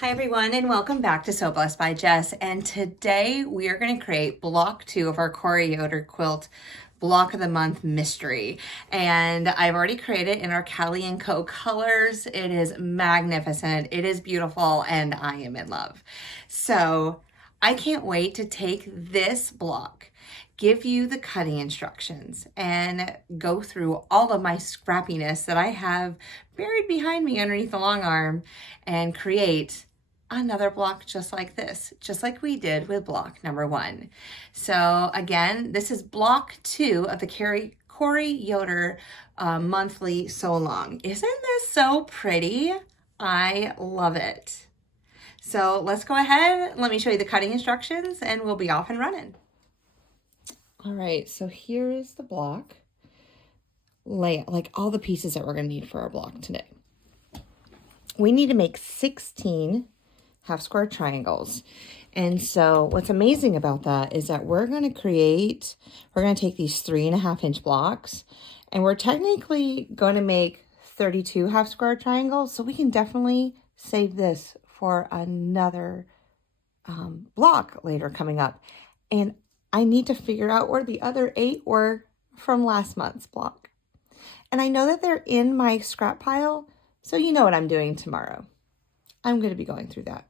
Hi everyone, and welcome back to Sew Blessed by Jess. And today we are going to create block 2 of our Corey Yoder quilt block of the month mystery. And I've already created in our Cali and CO colors. It is magnificent, it is beautiful, and I am in love. So I can't wait to take this block, give you the cutting instructions, and go through all of my scrappiness that I have buried behind me underneath the long arm and create another block just like this, just like we did with block number 1. So again, this is block 2 of the Corey Yoder monthly sew along. Isn't this so pretty? I love it. So let's go ahead. Let me show you the cutting instructions and we'll be off and running. All right, so here is the block layout, like all the pieces that we're going to need for our block today. We need to make 16 half square triangles. And so what's amazing about that is that we're going to take these 3.5-inch blocks, and we're technically going to make 32 half square triangles. So we can definitely save this for another block later coming up. And I need to figure out where the other 8 were from last month's block. And I know that they're in my scrap pile, so you know what I'm doing tomorrow. I'm going to be going through that.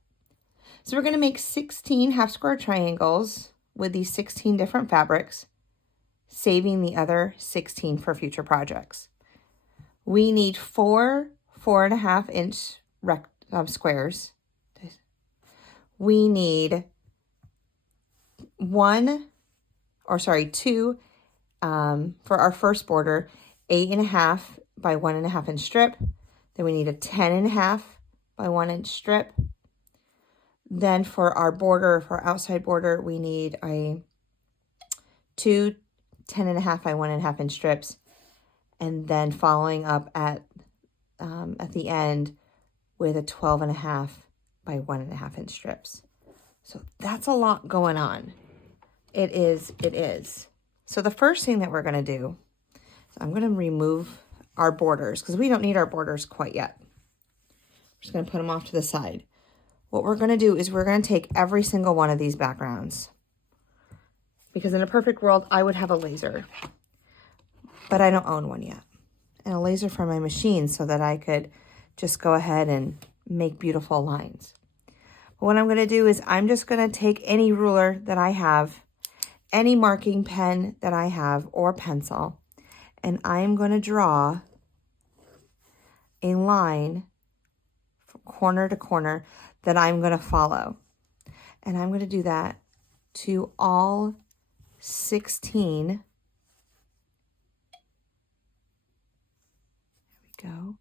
So we're going to make 16 half square triangles with these 16 different fabrics, saving the other 16 for future projects. We need 4 4.5-inch squares. We need 2 for our first border, 8.5 by 1.5-inch strip. Then we need a 10.5 by 1-inch strip. Then for our border, for our outside border, we need a 2 10.5 by 1.5-inch strips. And then following up at the end with a 12.5 by 1.5-inch strips. So that's a lot going on. It is. So the first thing that we're going to do is I'm going to remove our borders because we don't need our borders quite yet. I'm just going to put them off to the side. What we're going to do is we're going to take every single one of these backgrounds, because in a perfect world, I would have a laser, but I don't own one yet, and a laser for my machine so that I could just go ahead and make beautiful lines. But what I'm going to do is I'm just going to take any ruler that I have, any marking pen that I have, or pencil, and I'm going to draw a line from corner to corner that I'm going to follow. And I'm going to do that to all 16. There we go.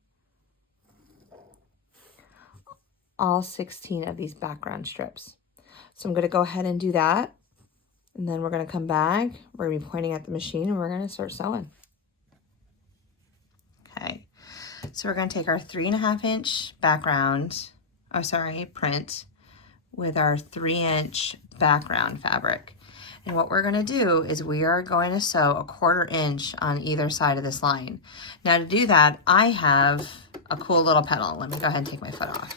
All 16 of these background strips. So I'm going to go ahead and do that. And then we're going to come back. We're going to be pointing at the machine and we're going to start sewing. Okay. So we're going to take our 3.5-inch print with our 3-inch background fabric. And what we're going to do is we are going to sew a 1/4 inch on either side of this line. Now to do that, I have a cool little pedal. Let me go ahead and take my foot off.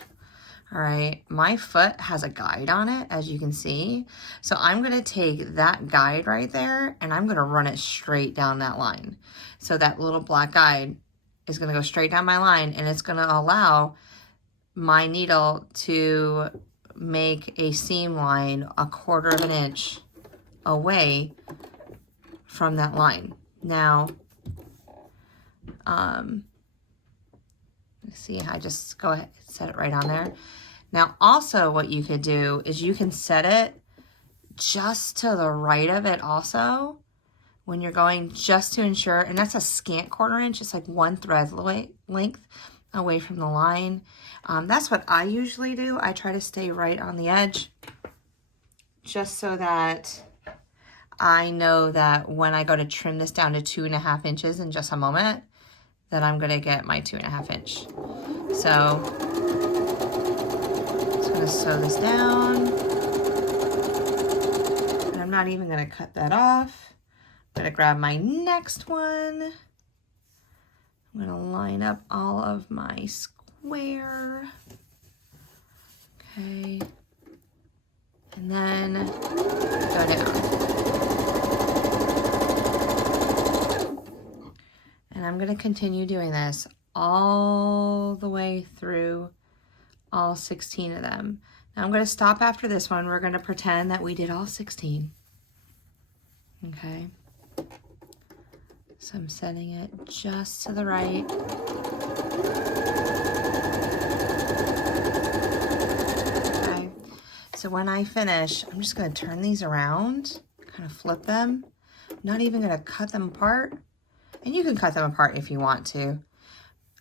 All right, my foot has a guide on it, as you can see. So I'm going to take that guide right there and I'm going to run it straight down that line. So that little black guide is going to go straight down my line, and it's going to allow my needle to make a seam line 1/4 inch away from that line. Now, let's see, I just go ahead and set it right on there. Now, also what you could do is you can set it just to the right of it also when you're going, just to ensure, and that's a scant 1/4 inch, just like 1 thread length away from the line. That's what I usually do. I try to stay right on the edge just so that I know that when I go to trim this down to 2.5 inches in just a moment, that I'm going to get my 2.5 inch. So I'm just going to sew this down. And I'm not even going to cut that off. I'm going to grab my next one. I'm going to line up all of my square. Okay. And then go down. And I'm going to continue doing this all the way through all 16 of them. Now I'm going to stop after this one. We're going to pretend that we did all 16. Okay. So I'm setting it just to the right. Okay. So when I finish, I'm just going to turn these around, kind of flip them. I'm not even going to cut them apart. And you can cut them apart if you want to.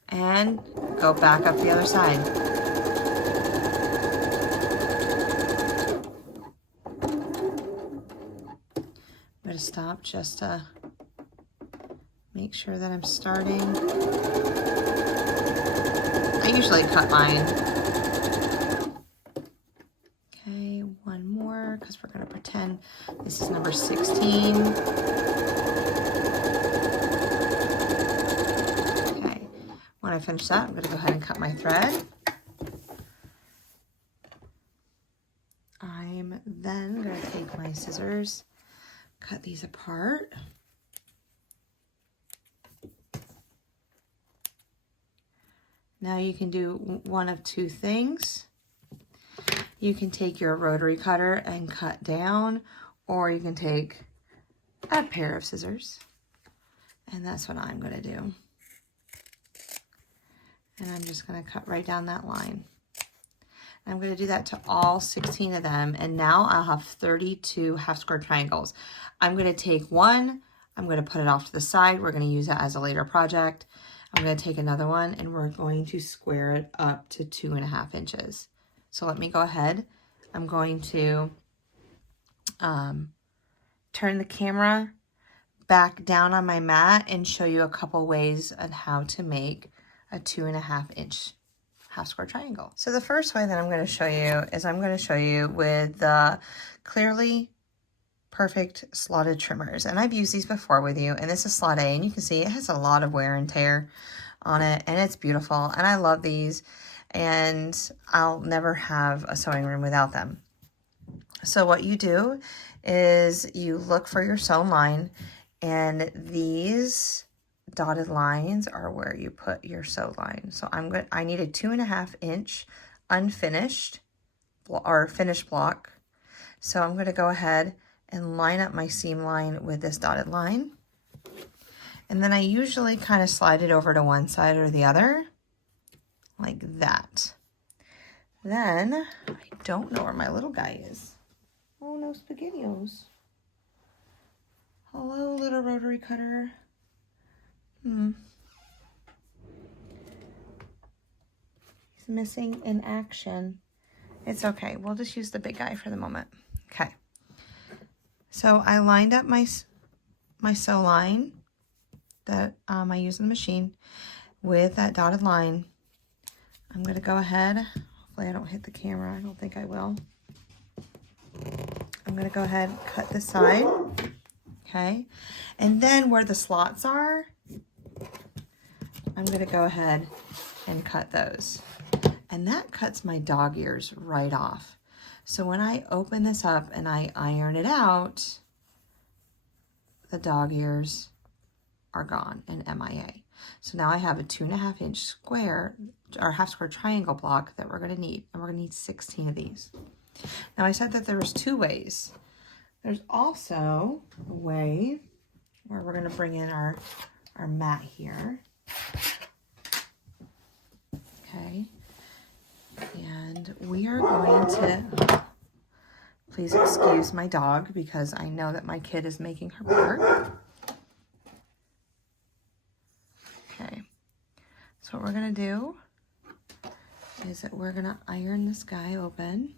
And go back up the other side. I'm going to stop just to make sure that I'm starting. I usually cut mine. Okay, one more, because we're going to pretend this is number 16. Okay, when I finish that, I'm going to go ahead and cut my thread. I'm then going to take my scissors, cut these apart. Now you can do one of two things. You can take your rotary cutter and cut down, or you can take a pair of scissors. And that's what I'm going to do. And I'm just going to cut right down that line. I'm going to do that to all 16 of them. And now I'll have 32 half square triangles. I'm going to take one, I'm going to put it off to the side. We're going to use it as a later project. I'm going to take another one and we're going to square it up to 2.5 inches. So let me go ahead. I'm going to turn the camera back down on my mat and show you a couple ways on how to make a 2.5 inch half square triangle. So the first way that I'm going to show you is I'm going to show you with the Clearly Perfect slotted trimmers. And I've used these before with you, and this is slot A, and you can see it has a lot of wear and tear on it, and it's beautiful, and I love these, and I'll never have a sewing room without them. So what you do is you look for your sewn line, and these dotted lines are where you put your sew line. So I need a 2.5 inch unfinished or finished block. So I'm going to go ahead and line up my seam line with this dotted line. And then I usually kind of slide it over to one side or the other, like that. Then, I don't know where my little guy is. Oh no, SpaghettiOs. Hello, little rotary cutter. He's missing in action. It's okay, we'll just use the big guy for the moment. Okay. So I lined up my sew line that I use in the machine with that dotted line. I'm going to go ahead, hopefully I don't hit the camera, I don't think I will. I'm going to go ahead and cut this side, okay? And then where the slots are, I'm going to go ahead and cut those. And that cuts my dog ears right off. So when I open this up and I iron it out, the dog ears are gone and MIA. So now I have a 2.5 inch square or half square triangle block that we're going to need, and we're going to need 16 of these. Now I said that there was two ways. There's also a way where we're going to bring in our mat here. Okay. And we are going to, please excuse my dog because I know that my kid is making her bark. Okay, so what we're gonna do is that we're gonna iron this guy open.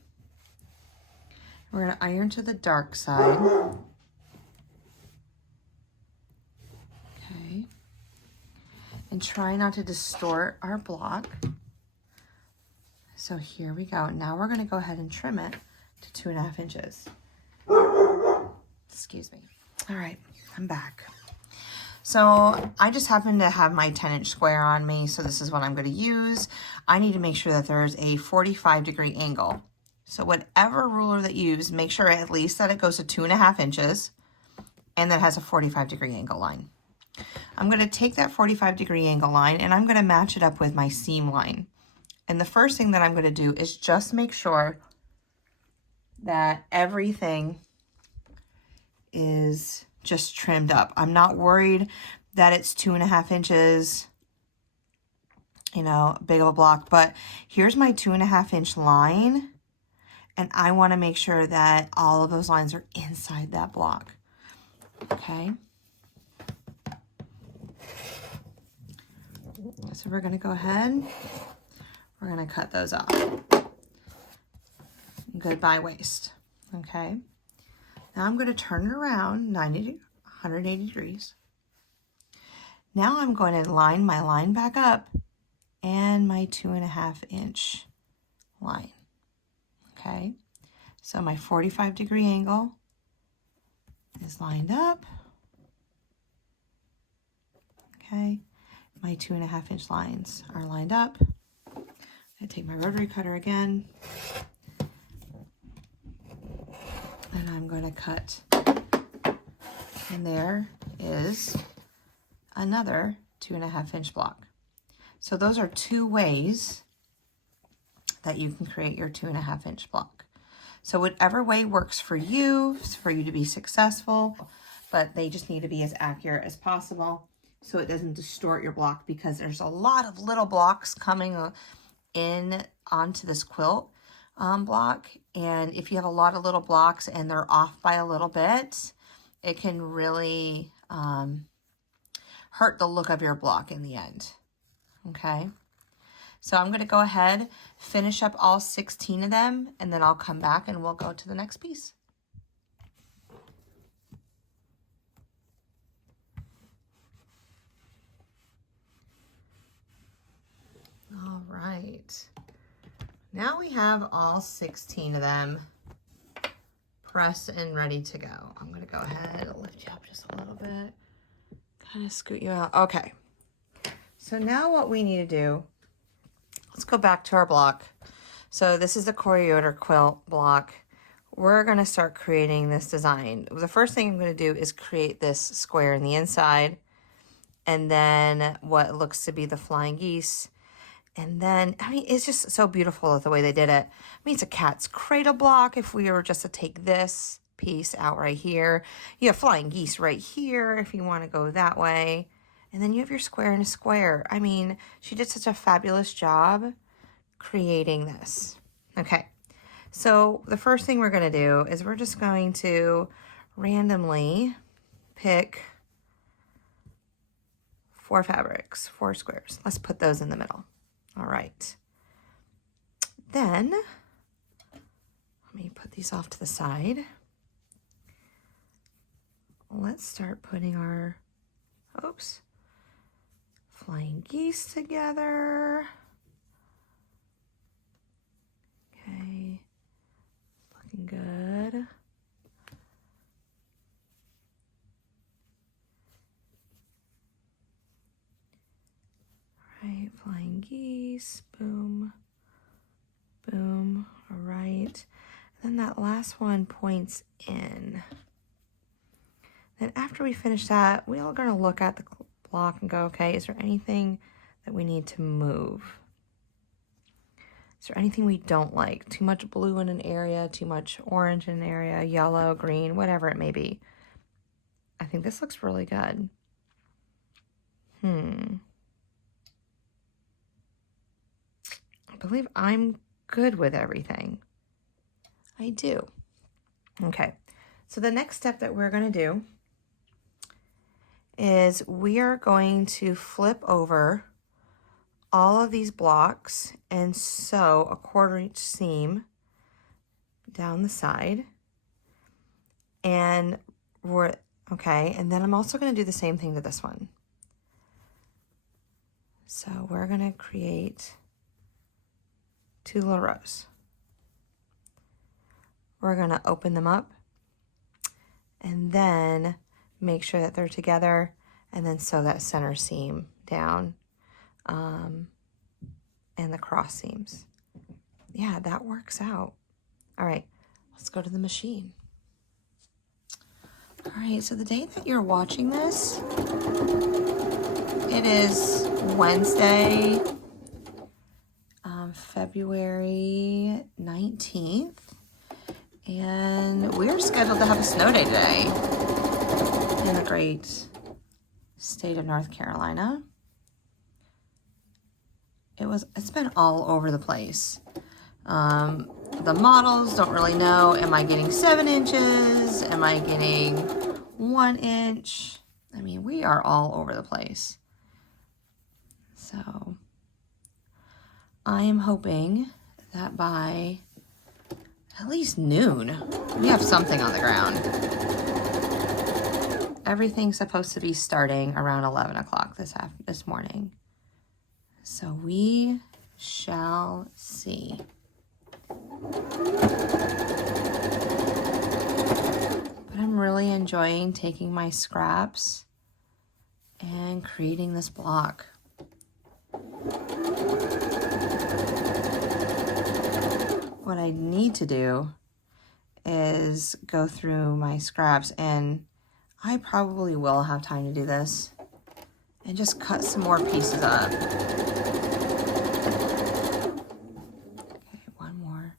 We're gonna iron to the dark side. Okay, and try not to distort our block. So here we go. Now we're gonna go ahead and trim it to 2.5 inches. Excuse me. All right, I'm back. So I just happen to have my 10-inch square on me, so this is what I'm going to use. I need to make sure that there's a 45-degree angle. So whatever ruler that you use, make sure at least that it goes to 2.5 inches and that has a 45-degree angle line. I'm going to take that 45-degree angle line and I'm going to match it up with my seam line. And the first thing that I'm going to do is just make sure that everything is just trimmed up. I'm not worried that it's 2.5 inches, you know, big of a block, but here's my 2.5-inch line. And I want to make sure that all of those lines are inside that block. Okay. So we're going to go ahead. We're going to cut those off. Goodbye waste. Okay. Now I'm going to turn it around 180 degrees. Now I'm going to line my line back up and my 2.5-inch line. Okay. So my 45-degree angle is lined up. Okay. My 2.5-inch lines are lined up. I'm going to take my rotary cutter again. And I'm going to cut. And there is another 2.5-inch block. So those are 2 ways that you can create your 2.5-inch block. So whatever way works for you to be successful, but they just need to be as accurate as possible so it doesn't distort your block, because there's a lot of little blocks coming in onto this quilt block. And if you have a lot of little blocks and they're off by a little bit, it can really hurt the look of your block in the end. Okay. So I'm going to go ahead, finish up all 16 of them, and then I'll come back and we'll go to the next piece. All right. Now we have all 16 of them pressed and ready to go. I'm going to go ahead and lift you up just a little bit, kind of scoot you out. Okay. So now what we need to do, let's go back to our block. So this is the Corey Yoder quilt block. We're going to start creating this design. The first thing I'm going to do is create this square in the inside, and then what looks to be the flying geese. And then, I mean, it's just so beautiful the way they did it. I mean, it's a cat's cradle block. If we were just to take this piece out right here, you have flying geese right here if you want to go that way. And then you have your square and a square. I mean, she did such a fabulous job creating this. Okay, so the first thing we're going to do is we're just going to randomly pick 4 fabrics, 4 squares. Let's put those in the middle. All right. Then, let me put these off to the side. Let's start putting our, flying geese together. Okay, looking good. All right, flying geese, boom, boom, all right. Then that last one points in. Then after we finish that, we are gonna look at the block and go, okay, is there anything that we need to move? Is there anything we don't like? Too much blue in an area, too much orange in an area, yellow, green, whatever it may be. I think this looks really good. I believe I'm good with everything. I do. Okay, so the next step that we're going to do is we are going to flip over all of these blocks and sew a 1/4-inch seam down the side. And and then I'm also going to do the same thing to this one. So we're going to create 2 little rows. We're going to open them up and then make sure that they're together, and then sew that center seam down, and the cross seams. Yeah, that works out. All right, let's go to the machine. All right, so the day that you're watching this, it is Wednesday, February 19th, and we're scheduled to have a snow day today in the great state of North Carolina. It's been all over the place. The models don't really know, am I getting 7 inches? Am I getting 1 inch? I mean, we are all over the place. So I am hoping that by at least noon, we have something on the ground. Everything's supposed to be starting around 11 o'clock this morning. So we shall see. But I'm really enjoying taking my scraps and creating this block. What I need to do is go through my scraps, and I probably will have time to do this, and just cut some more pieces up. Okay, one more.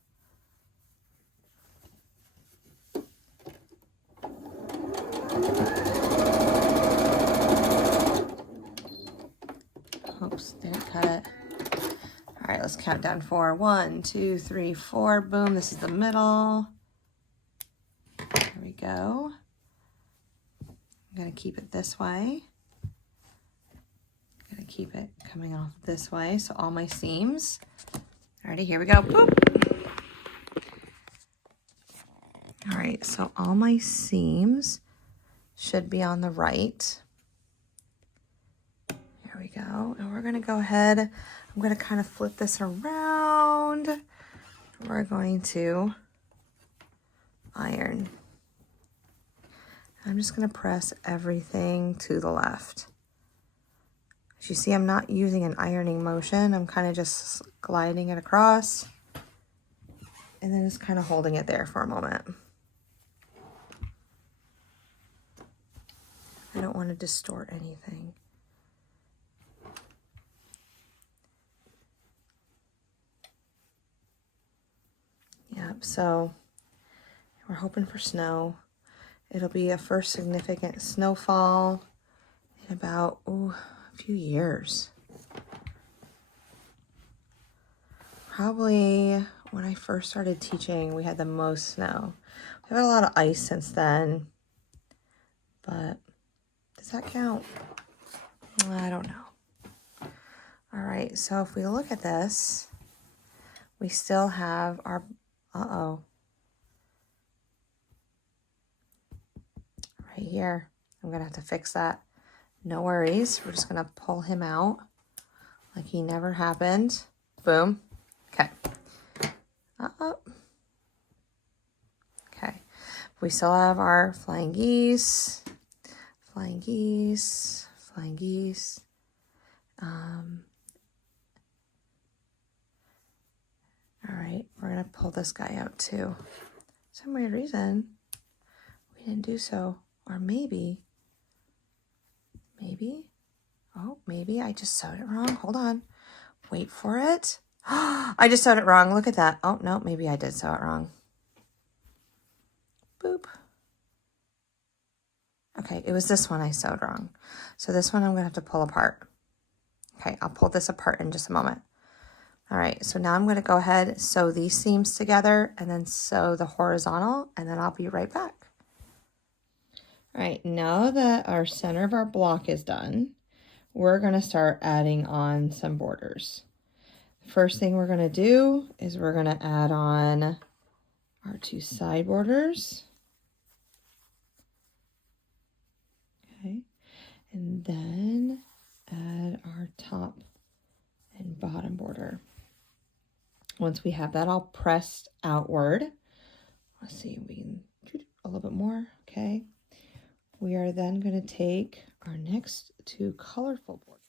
Oops, didn't cut it. All right, let's count down 4. 1, 2, 3, 4. Boom, this is the middle. There we go. I'm gonna keep it this way. I'm gonna keep it coming off this way, so all my seams. Alrighty, here we go. Boop. All right, so all my seams should be on the right. Here we go, and we're gonna go ahead. I'm gonna kind of flip this around. We're going to iron. I'm just gonna press everything to the left. As you see, I'm not using an ironing motion. I'm kind of just gliding it across and then just kind of holding it there for a moment. I don't want to distort anything. Yep, so we're hoping for snow. It'll be a first significant snowfall in about a few years. Probably when I first started teaching, we had the most snow. We've had a lot of ice since then, but does that count? I don't know. All right, so if we look at this, we still have our, right here. I'm gonna have to fix that. No worries, we're just gonna pull him out like he never happened. Boom. Okay. Okay. We still have our flying geese, flying geese, flying geese. All right, we're gonna pull this guy out too. For some weird reason, we didn't do so. Or maybe, oh, maybe I just sewed it wrong. Hold on, wait for it. I just sewed it wrong. Look at that. Oh, no, maybe I did sew it wrong. Boop. Okay, it was this one I sewed wrong. So this one I'm gonna have to pull apart. Okay, I'll pull this apart in just a moment. All right, so now I'm gonna go ahead, sew these seams together and then sew the horizontal, and then I'll be right back. All right, now that our center of our block is done, we're gonna start adding on some borders. First thing we're gonna do is we're gonna add on our 2 side borders. Okay, and then add our top and bottom border. Once we have that all pressed outward, let's see, we can do a little bit more, okay? We are then going to take our next two colorful boards.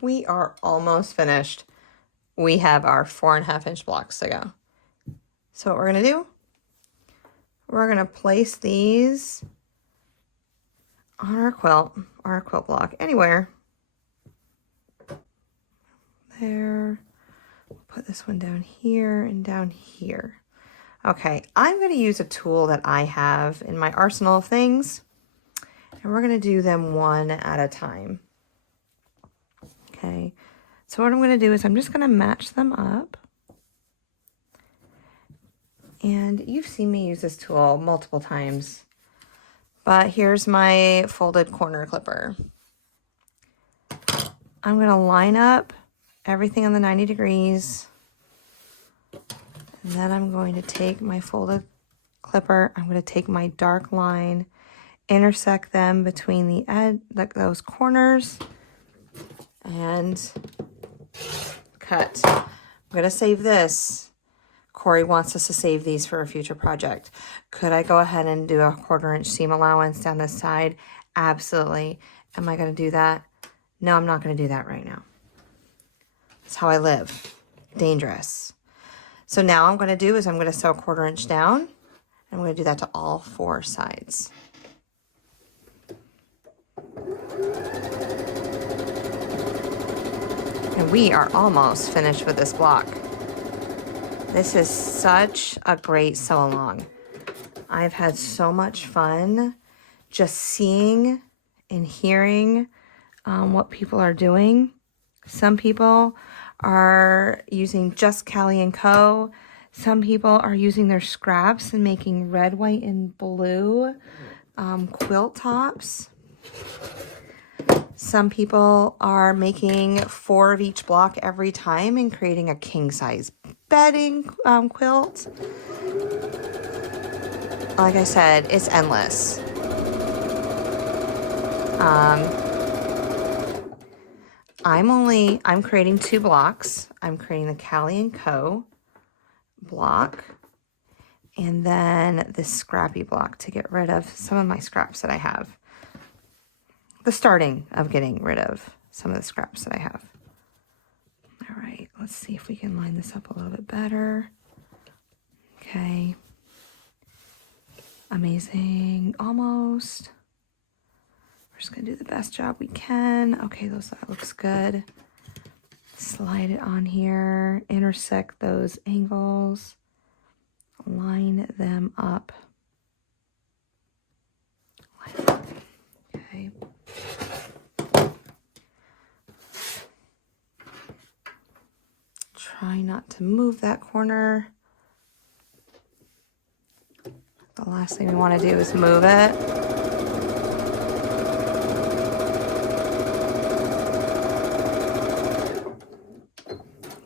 we are almost finished. We have our 4.5-inch blocks to go. So what we're gonna do, we're gonna place these on our quilt block, anywhere. There. Put this one down here and down here. Okay, I'm gonna use a tool that I have in my arsenal of things, and we're gonna do them one at a time. Okay, so what I'm gonna do is I'm just gonna match them up. And you've seen me use this tool multiple times, but here's my folded corner clipper. I'm gonna line up everything on the 90 degrees. And then I'm going to take my folded clipper, I'm going to take my dark line, intersect them between the edge, like those corners, and cut. I'm going to save this. Corey wants us to save these for a future project. Could I go ahead and do a 1/4-inch seam allowance down this side? Absolutely. Am I going to do that? No, I'm not going to do that right now. That's how I live. Dangerous. So now what I'm going to do is I'm going to sew 1/4 inch down. I'm going to do that to all 4 sides. And we are almost finished with this block. This is such a great sew along. I've had so much fun just seeing and hearing what people are doing. Some people are using just Cali and CO. Some people are using their scraps and making red, white, and blue quilt tops. Some people are making 4 of each block every time and creating a king-size bedding quilt. Like I said, it's endless. I'm creating 2 blocks. I'm creating the Cali and CO block and then this scrappy block to get rid of some of my scraps that I have. The starting of getting rid of some of the scraps that I have. All right, let's see if we can line this up a little bit better. Okay. Amazing. Almost. We're just gonna do the best job we can. Okay, that looks good. Slide it on here, intersect those angles, line them up. Okay. Try not to move that corner. The last thing we want to do is move it.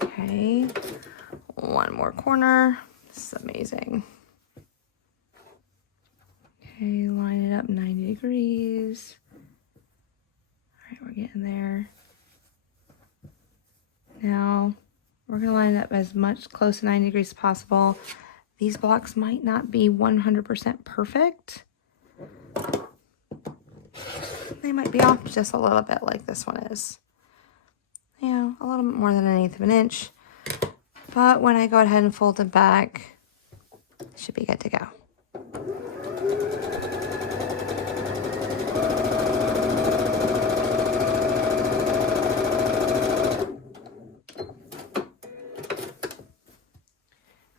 Okay, one more corner. This is amazing. Okay, line it up 90 degrees. All right, we're getting there. Now, we're gonna line it up as much close to 90 degrees as possible. These blocks might not be 100% perfect. They might be off just a little bit like this one is. You know, a little bit more than 1/8 of an inch. But when I go ahead and fold it back, it should be good to go.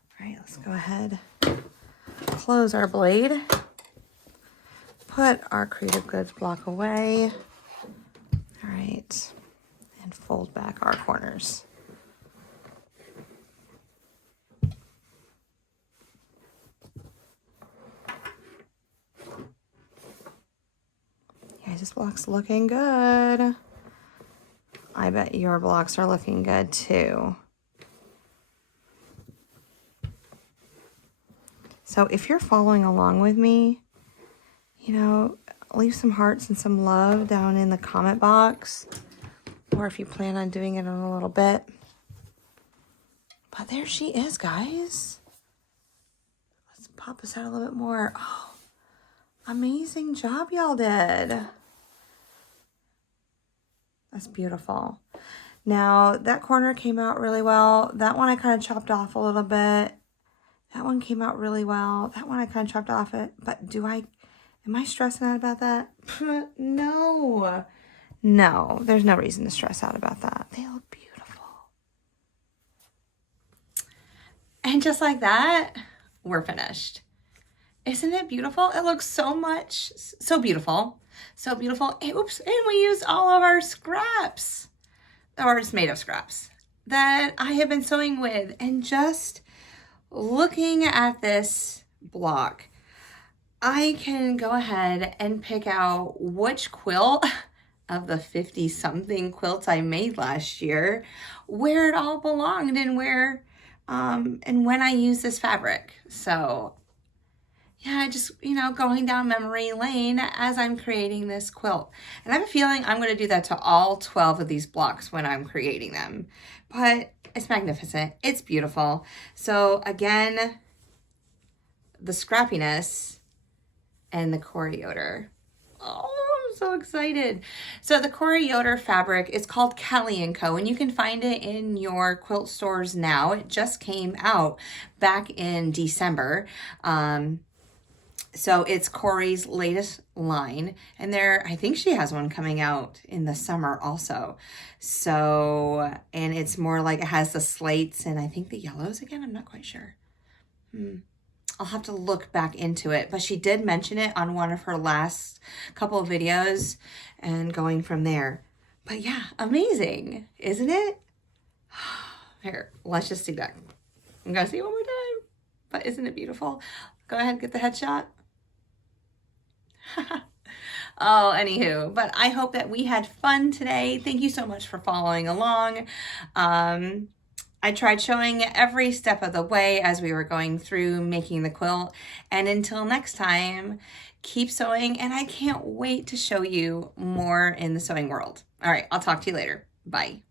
All right, let's go ahead, close our blade, put our Creative Goods block away. All right, and fold back our corners. Yeah, this block's looking good. I bet your blocks are looking good too. So if you're following along with me, you know, leave some hearts and some love down in the comment box, or if you plan on doing it in a little bit. But there she is, guys. Let's pop this out a little bit more. Oh, amazing job y'all did. That's beautiful. Now, that corner came out really well. That one I kind of chopped off a little bit. That one came out really well. That one I kind of chopped off it. But am I stressing out about that? No. No, there's no reason to stress out about that. They look beautiful. And just like that, we're finished. Isn't it beautiful? It looks so beautiful. So beautiful. Oops, and we used all of our scraps, or it's made of scraps, that I have been sewing with. And just looking at this block, I can go ahead and pick out which quilt of the 50-something quilts I made last year, where it all belonged and where, and when I use this fabric. So yeah, just, going down memory lane as I'm creating this quilt. And I have a feeling I'm going to do that to all 12 of these blocks when I'm creating them. But it's magnificent. It's beautiful. So again, the scrappiness and the Cori Yoder. Oh, I'm so excited. So the Cori Yoder fabric is called Cali and CO, and you can find it in your quilt stores now. It just came out back in December. So it's Cori's latest line, and I think she has one coming out in the summer also. So, and it's more like it has the slates and I think the yellows again. I'm not quite sure. I'll have to look back into it, but she did mention it on one of her last couple of videos and going from there. But yeah, amazing, isn't it? Here, let's just do that. I'm gonna see it one more time, but isn't it beautiful? Go ahead and get the headshot. Oh, anywho, but I hope that we had fun today. Thank you so much for following along. I tried showing every step of the way as we were going through making the quilt. And until next time, keep sewing, and I can't wait to show you more in the sewing world. All right, I'll talk to you later. Bye.